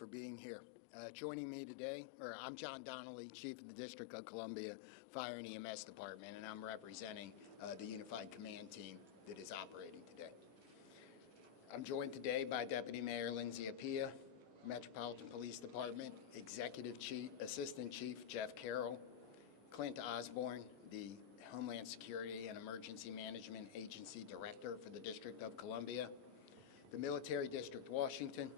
for being here. Joining me today, I'm John Donnelly, Chief of the District of Columbia Fire and EMS Department, and I'm representing the Unified Command Team that is operating today. I'm joined today by Deputy Mayor Lindsay Appiah, Metropolitan Police Department Executive Assistant Chief Jeff Carroll, Clint Osborne, the Homeland Security and Emergency Management Agency Director for the District of Columbia, the Military District Washington,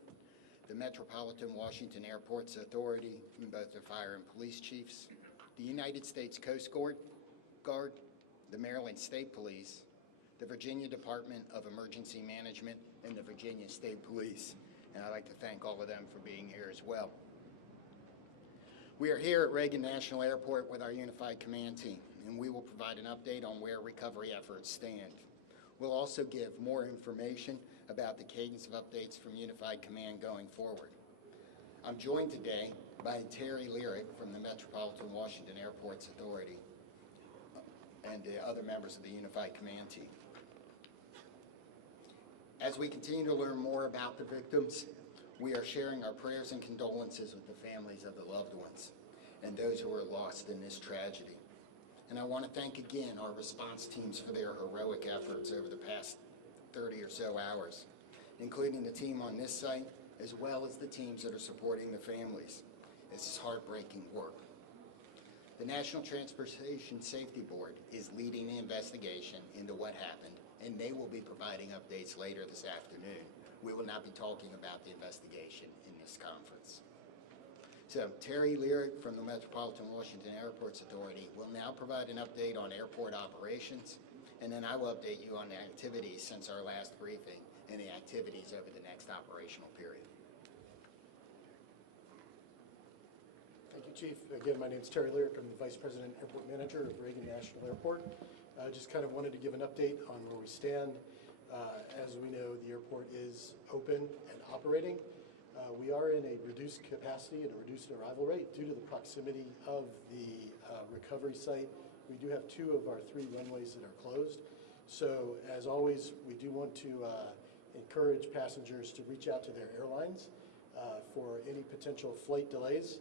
the Metropolitan Washington Airports Authority, and both the fire and police chiefs, the United States Coast Guard, the Maryland State Police, the Virginia Department of Emergency Management, and the Virginia State Police. And I'd like to thank all of them for being here as well. We are here at Reagan National Airport with our Unified Command Team, and we will provide an update on where recovery efforts stand. We'll also give more information about the cadence of updates from Unified Command going forward. I'm joined today by Terry Lyric from the Metropolitan Washington Airports Authority and the other members of the Unified Command Team. As we continue to learn more about the victims, we are sharing our prayers and condolences with the families of the loved ones and those who were lost in this tragedy. And I want to thank again our response teams for their heroic efforts over the past 30 or so hours, including the team on this site, as well as the teams that are supporting the families. This is heartbreaking work. The National Transportation Safety Board is leading the investigation into what happened, and they will be providing updates later this afternoon. We will not be talking about the investigation in this conference. So Terry Lyric from the Metropolitan Washington Airports Authority will now provide an update on airport operations, and then I will update you on the activities since our last briefing and the activities over the next operational period. Thank you, Chief. Again, my name is Terry Lyric. I'm the Vice President Airport Manager of Reagan National Airport. Just kind of wanted to give an update on where we stand. As we know, the airport is open and operating. We are in a reduced capacity and a reduced arrival rate due to the proximity of the recovery site. We do have 2 of our 3 runways that are closed. So as always, we do want to encourage passengers to reach out to their airlines for any potential flight delays.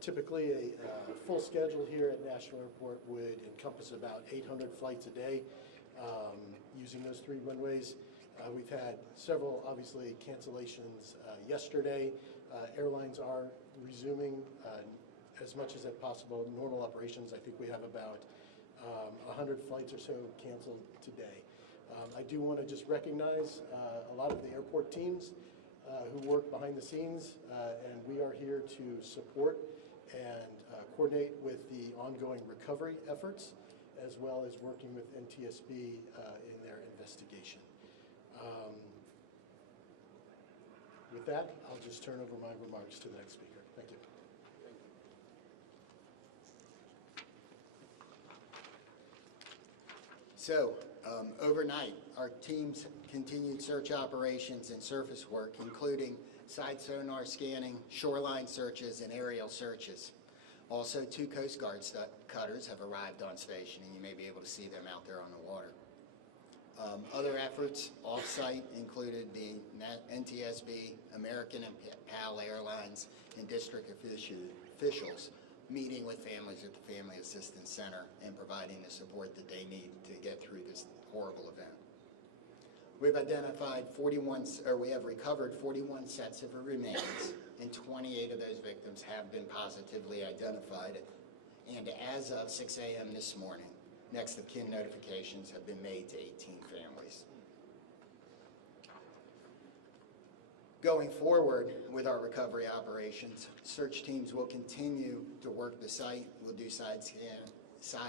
Typically, a full schedule here at National Airport would encompass about 800 flights a day using those 3 runways. We've had several, obviously, cancellations yesterday. Airlines are resuming as much as possible normal operations. I think we have about 100 flights or so canceled today. I do want to just recognize a lot of the airport teams who work behind the scenes, and we are here to support and coordinate with the ongoing recovery efforts, as well as working with NTSB in their investigation. With that, I'll just turn over my remarks to the next speaker. Thank you. So, overnight, our teams continued search operations and surface work, including side sonar scanning, shoreline searches, and aerial searches. Also, 2 Coast Guard cutters have arrived on station, and you may be able to see them out there on the water. Other efforts off-site included the NTSB, American and PAL Airlines, and district officials meeting with families at the Family Assistance Center and providing the support that they need to get through this horrible event. We've identified we have recovered 41 sets of remains, and 28 of those victims have been positively identified. And as of 6 a.m. this morning, next of kin notifications have been made to 18 families. Going forward with our recovery operations, search teams will continue to work the site. We'll do side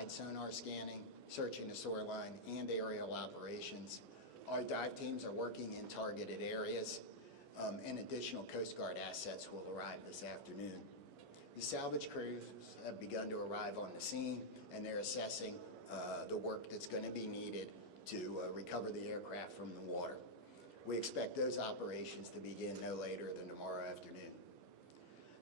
sonar scanning, searching the shoreline, and aerial operations. Our dive teams are working in targeted areas, and additional Coast Guard assets will arrive this afternoon. The salvage crews have begun to arrive on the scene, and they're assessing the work that's going to be needed to recover the aircraft from the water. We expect those operations to begin no later than tomorrow afternoon.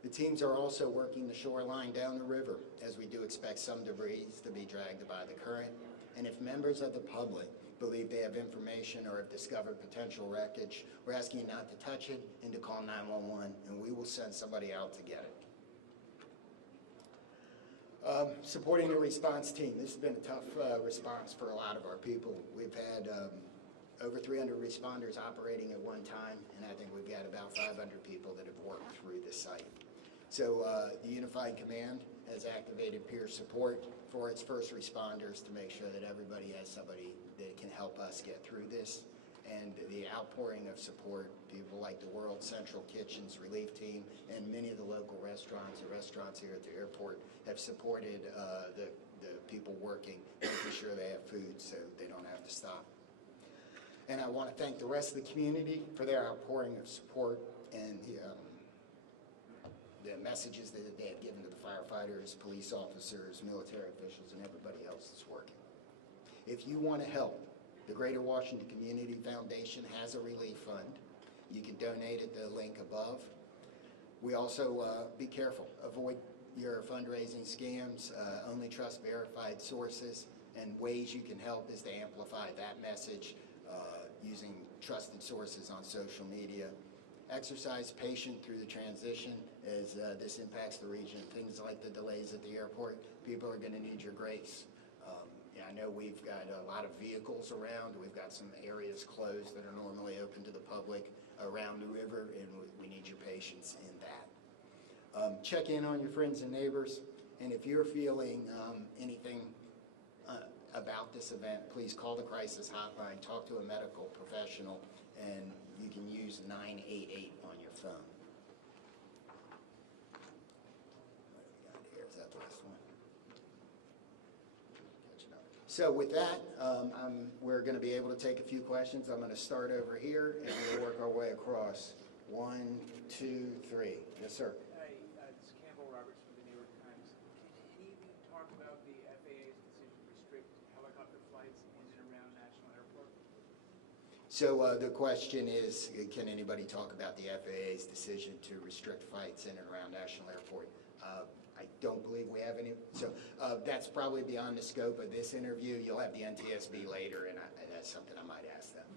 The teams are also working the shoreline down the river, as we do expect some debris to be dragged by the current. And if members of the public believe they have information or have discovered potential wreckage, we're asking you not to touch it and to call 911, and we will send somebody out to get it. Supporting the response team. This has been a tough response for a lot of our people. We've had over 300 responders operating at one time, and I think we've got about 500 people that have worked through the site. So the Unified Command has activated peer support for its first responders to make sure that everybody has somebody that can help us get through this. And the outpouring of support, people like the World Central Kitchen's relief team and many of the local restaurants here at the airport have supported the people working, making sure they have food so they don't have to stop. And I want to thank the rest of the community for their outpouring of support and the messages that they have given to the firefighters, police officers, military officials, and everybody else that's working. If you want to help, the Greater Washington Community Foundation has a relief fund. You can donate at the link above. We also, be careful, avoid your fundraising scams, only trust verified sources, and ways you can help is to amplify that message using trusted sources on social media. Exercise patience through the transition as this impacts the region. Things like the delays at the airport, people are going to need your grace. I know we've got a lot of vehicles around. We've got some areas closed that are normally open to the public around the river, and we need your patience in that. Check in on your friends and neighbors, and if you're feeling anything about this event, please call the crisis hotline, talk to a medical professional, and you can use 988 on your phone. What do we got here? Is that the last one? So with that, we're going to be able to take a few questions. I'm going to start over here, and we'll work our way across. 1, 2, 3. Yes, sir. Hi, this is Campbell Roberts from the New York Times. Can any of you talk about the FAA's decision to restrict helicopter flights in and around National Airport? So the question is, can anybody talk about the FAA's decision to restrict flights in and around National Airport? I don't believe we have any. So that's probably beyond the scope of this interview. You'll have the NTSB later, and that's something I might ask them.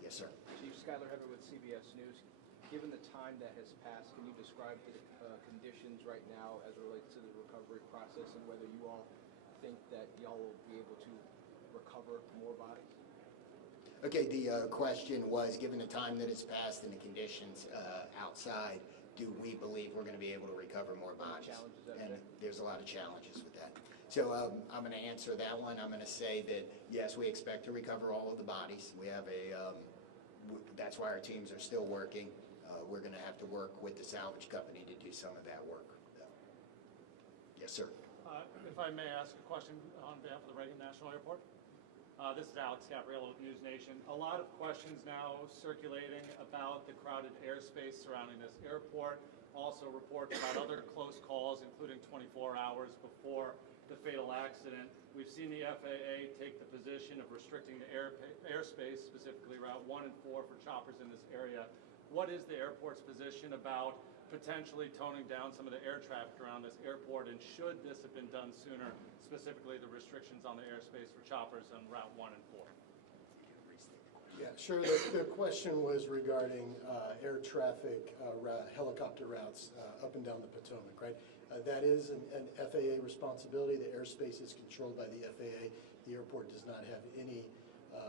Yes, sir. Chief Skylar Heather with CBS News. Given the time that has passed, can you describe the conditions right now as it relates to the recovery process and whether you all think that y'all will be able to recover more bodies? Okay, the question was, given the time that has passed and the conditions outside, do we believe we're going to be able to recover more bodies? And there's a lot of challenges with that. So I'm going to answer that one. I'm going to say that, yes, we expect to recover all of the bodies. We have that's why our teams are still working. We're going to have to work with the salvage company to do some of that work. Yes, sir. If I may ask a question on behalf of the Reagan National Airport. This is Alex Gabriello with News Nation. A lot of questions now circulating about the crowded airspace surrounding this airport. Also reports about other close calls, including 24 hours before the fatal accident. We've seen the FAA take the position of restricting the airspace, specifically Route 1 and 4 for choppers in this area. What is the airport's position about potentially toning down some of the air traffic around this airport, and should this have been done sooner, specifically the restrictions on the airspace for choppers on Route 1 and 4? Yeah, sure. The question was regarding air traffic, helicopter routes up and down the Potomac, right? That is an FAA responsibility. The airspace is controlled by the FAA. The airport does not have any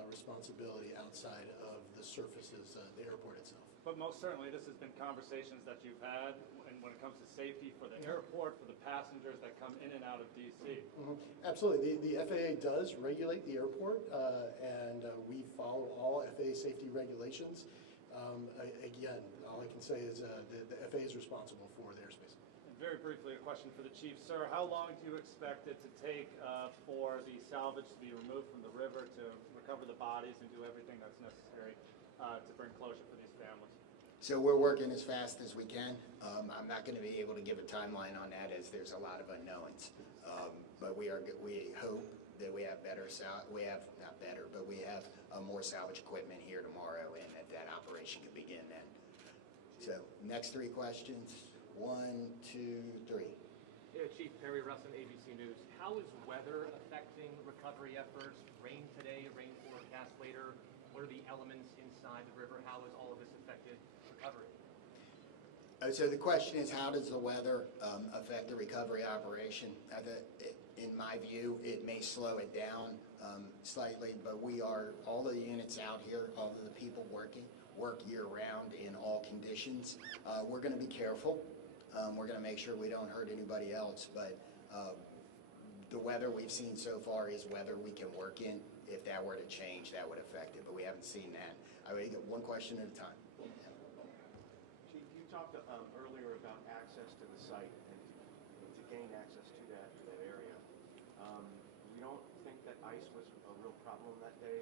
responsibility outside of the surfaces, the airport itself. But most certainly, this has been conversations that you've had, and when it comes to safety for the airport, for the passengers that come in and out of D.C. Absolutely. The FAA does regulate the airport, and we follow all FAA safety regulations. Again, all I can say is the FAA is responsible for the airspace. And very briefly, a question for the chief. Sir, how long do you expect it to take for the salvage to be removed from the river to recover the bodies and do everything that's necessary to bring closure for these families? So we're working as fast as we can. I'm not going to be able to give a timeline on that as there's a lot of unknowns. But we hope that we have we have more salvage equipment here tomorrow, and that operation can begin then. So next 3 questions. 1, 2, 3. Chief Perry Russin, ABC News. How is weather affecting recovery efforts? Rain today, rain forecast later. What are the elements inside the river? How has all of this affected recovery? So the question is, how does the weather affect the recovery operation? In my view, it may slow it down slightly, but all of the units out here, all of the people work year-round in all conditions. We're going to be careful. We're going to make sure we don't hurt anybody else, but the weather we've seen so far is weather we can work in. If that were to change, that would affect it, but we haven't seen that. I would get one question at a time. Chief, you talked earlier about access to the site and to gain access to that area. We don't think that ice was a real problem that day,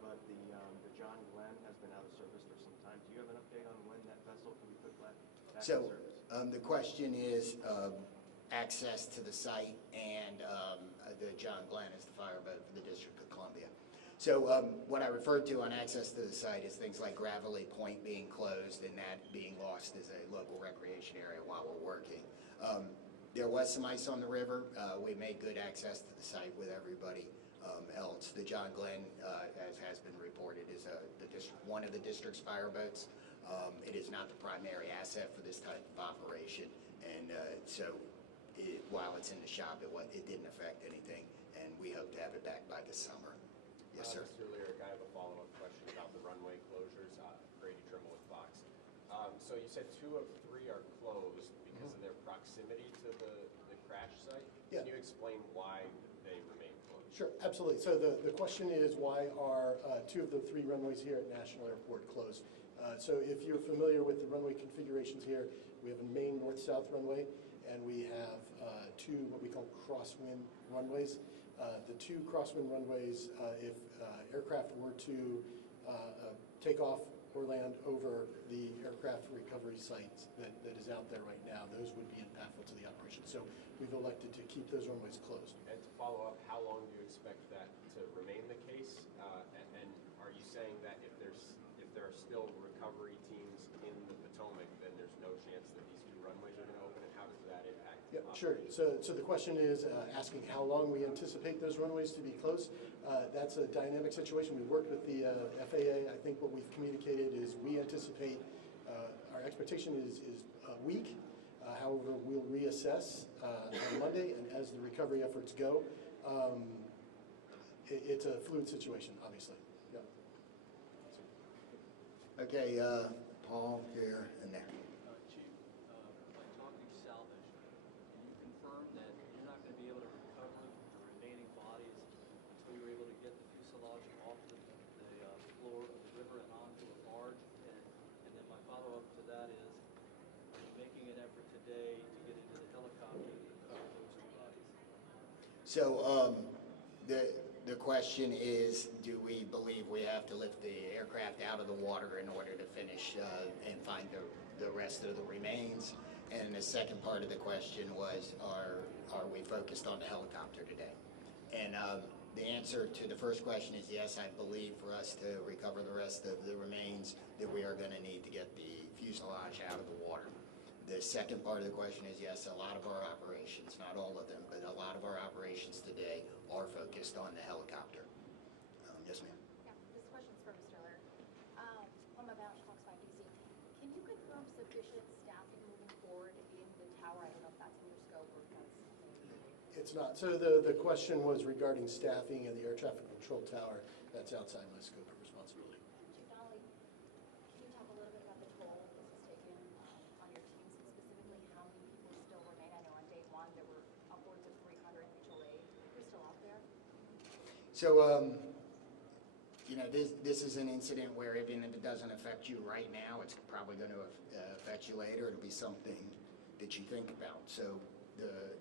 but the John Glenn has been out of service for some time. Do you have an update on when that vessel can be put back in So service? the question is access to the site, and the John Glenn is the fireboat for the District of Columbia. So what I referred to on access to the site is things like Gravelly Point being closed and that being lost as a local recreation area while we're working. There was some ice on the river. We made good access to the site with everybody else. The John Glenn, as has been reported, is one of the district's fireboats. It is not the primary asset for this type of operation, and while it's in the shop, it didn't affect anything, and we hope to have it back by this summer. Yes, sir. Mr. Lyric, I have a follow-up question about the runway closures. Brady Trimble with Fox. So you said 2 of 3 are closed because of their proximity to the crash site. Yeah. Can you explain why they remain closed? Sure, absolutely. So the question is, why are 2 of the 3 runways here at National Airport closed? So if you're familiar with the runway configurations here, we have a main north-south runway, and we have 2 what we call crosswind runways. The 2 crosswind runways, if aircraft were to take off or land over the aircraft recovery site that is out there right now, those would be impactful to the operation. So we've elected to keep those runways closed. And to follow up, how long do you expect that to remain the case? And are you saying that if there are still recovery teams in the Potomac, then there's no chance that these 2 runways are going to open? And how does that impact? Yeah, sure. So the question is asking how long we anticipate those runways to be closed. That's a dynamic situation. We worked with the FAA. I think what we've communicated is we anticipate, our expectation is a week. However, we'll reassess on Monday, and as the recovery efforts go, it's a fluid situation, obviously. Yeah. Okay, Paul here and there. Chief, by talking salvage, can you confirm that you're not going to be able to recover the remaining bodies until you're able to get the fuselage off the floor of the river and onto a barge? And then my follow-up to that is, are you making an effort today to get into the helicopter to recover those 2 bodies? So the question is, do we believe we have to lift the aircraft out of the water in order to finish and find the rest of the remains? And the second part of the question was, are we focused on the helicopter today? And the answer to the first question is yes. I believe for us to recover the rest of the remains that we are going to need to get the fuselage out of the water. The second part of the question is yes, a lot of our operations, not all of them, but a lot of our operations today are focused on the helicopter. Yes, ma'am. Yeah, this question's for Mr. Lyric. I'm about Fox 5 DC. Can you confirm sufficient staffing moving forward in the tower? I don't know if that's in your scope or if that's something. It's not. So the question was regarding staffing in the air traffic control tower. That's outside my scope of responsibility. Chief Donnelly, can you talk a little bit about the toll this has taken on your teams, and specifically how many people still remain? I know on day 1 there were upwards of 300 mutual aid. Who's still out there? So, this is an incident where even if it doesn't affect you right now, it's probably going to affect you later. It'll be something that you think about. So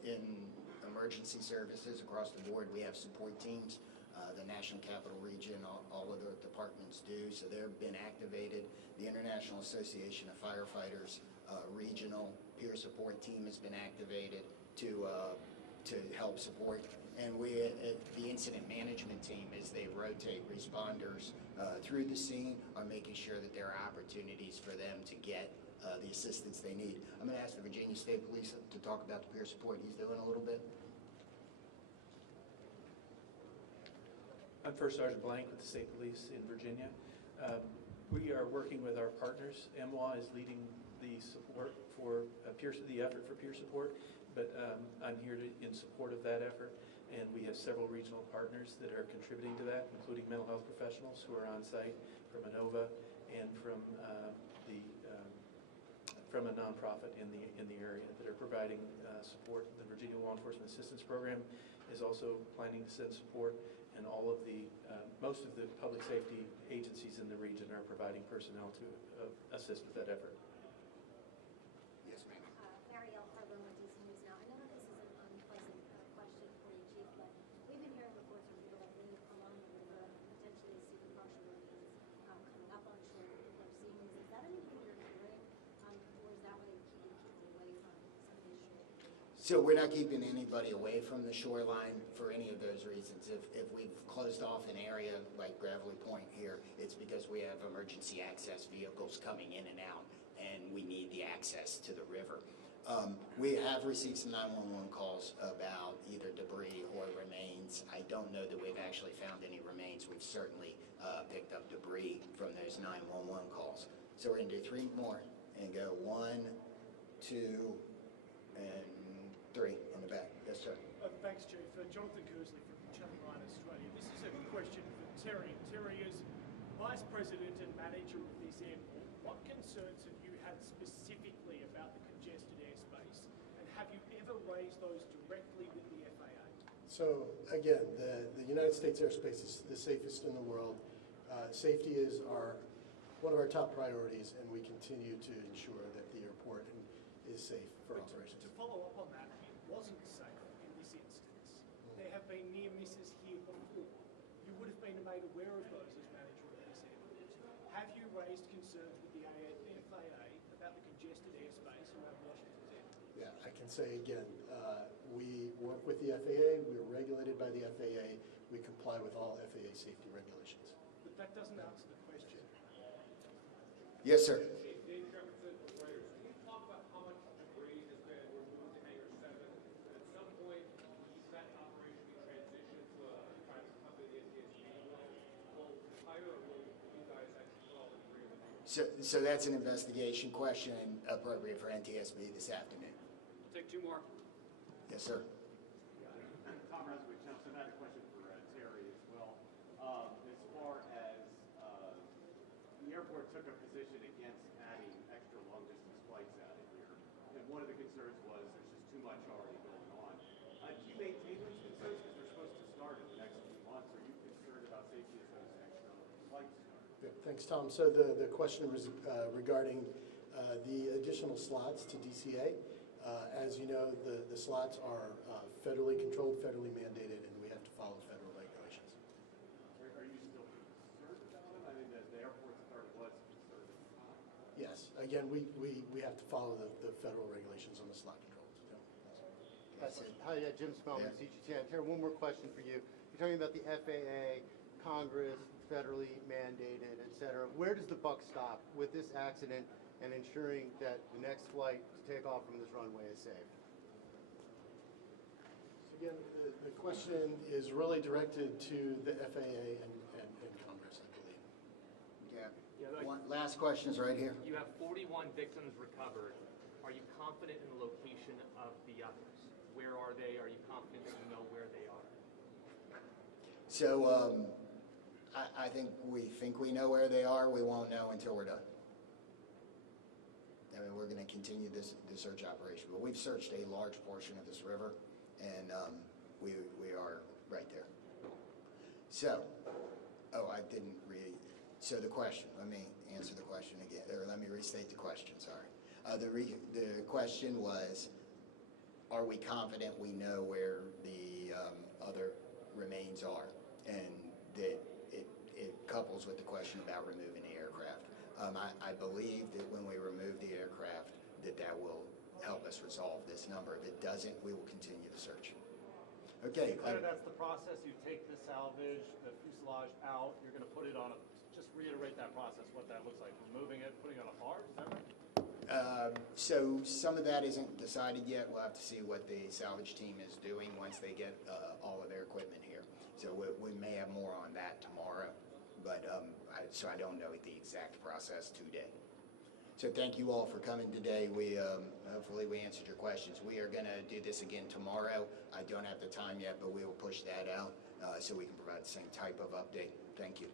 in emergency services across the board, we have support teams. The National Capital Region, all of the departments do. So they've been activated. The International Association of Firefighters regional peer support team has been activated to help support. And the incident management team, as they rotate responders through the scene, are making sure that there are opportunities for them to get the assistance they need. I'm going to ask the Virginia State Police to talk about the peer support he's doing a little bit. I'm First Sergeant Blank with the State Police in Virginia. We are working with our partners. MWA is leading the support for the effort for peer support, but I'm here in support of that effort. And we have several regional partners that are contributing to that, including mental health professionals who are on site from ANOVA and from a nonprofit in the area that are providing support. The Virginia Law Enforcement Assistance Program is also planning to send support, and all of most of the public safety agencies in the region are providing personnel to assist with that effort. Yes, ma'am. Marielle Harlan with DC News Now. I know that this is an unpleasant question for you, Chief, but we've been hearing reports from people that live along the river and potentially see the partial remains coming up on shore. People are seeing these. Is that anything you're hearing, or is that way keeping people away from some of these shore? So we're not keeping anybody away from the shoreline for any of those reasons. If we've closed off an area like Gravelly Point here, it's because we have emergency access vehicles coming in and out, and we need the access to the river. We have received some 911 calls about either debris or remains. I don't know that we've actually found any remains. We've certainly picked up debris from those 911 calls. So we're going to do 3 more and go 1, 2, and 3 in the back. Yes, sir. Thanks, Chief. Jonathan Kersley from Channel 9 Australia. This is a question for Terry. Terry, as Vice President and Manager of this airport, what concerns have you had specifically about the congested airspace, and have you ever raised those directly with the FAA? So again, the United States airspace is the safest in the world. Safety is one of our top priorities, and we continue to ensure that the airport is safe for operations. To follow up on that, it wasn't safe in this instance. There have been near misses here before. You would have been made aware of those as manager of this airport. Have you raised concerns with the FAA about the congested airspace around Washington's airport? Yeah, I can say again, we work with the FAA, we're regulated by the FAA, we comply with all FAA safety regulations. But that doesn't answer the question. Yes, sir. Dave Shepard, Reuters. Can you talk about how much debris has been removed to Hangar 7? At some point, will that operation be transitioned to a private company, the NTSB? Will hire, or will you guys actually put all the debris in the hangar? So that's an investigation question appropriate for NTSB this afternoon. Take 2 more. Yes, sir. Tom Resnick, Johnson. I had a question for Terry as well. As far as the airport took a position against adding extra long-distance flights out of here, and one of the concerns was there's just too much already going on. Do you maintain those concerns because they're supposed to start in the next few months? Are you concerned about safety as those extra flights start? Good. Thanks, Tom. So the question was regarding the additional slots to DCA. As you know, the slots are federally controlled, federally mandated, and we have to follow federal regulations. Are you still concerned about them? I mean, the airport authority was concerned at the time. Yes. Again, we have to follow the federal regulations on the slot controls. Yeah. That's it. Hi, Jim Spellman, CGTN. Terry, one more question for you. You're talking about the FAA, Congress, federally mandated, et cetera. Where does the buck stop with this accident and ensuring that the next flight to take off from this runway is safe? So again, the question is really directed to the FAA and Congress, I believe. Yeah. Last question is right here. You have 41 victims recovered. Are you confident in the location of the others? Where are they? Are you confident that you know where they are? So I think we know where they are. We won't know until we're done. I mean, we're going to continue the search operation, but we've searched a large portion of this river, and we are right there. So, I didn't read. So the question. Let me answer the question again, or let me restate the question. Sorry. The question was, are we confident we know where the other remains are, and that it couples with the question about removing the aircraft. I believe that when we remove the aircraft, that will help us resolve this number. If it doesn't, we will continue the search. Okay. That's the process. You take the salvage, the fuselage out. You're going to put it on just reiterate that process, what that looks like. Removing it, putting it on a barge, is that right? So some of that isn't decided yet. We'll have to see what the salvage team is doing once they get all of their equipment here. So we may have more on that tomorrow, but so I don't know the exact process today. So thank you all for coming today. Hopefully we answered your questions. We are going to do this again tomorrow. I don't have the time yet, but we will push that out so we can provide the same type of update. Thank you.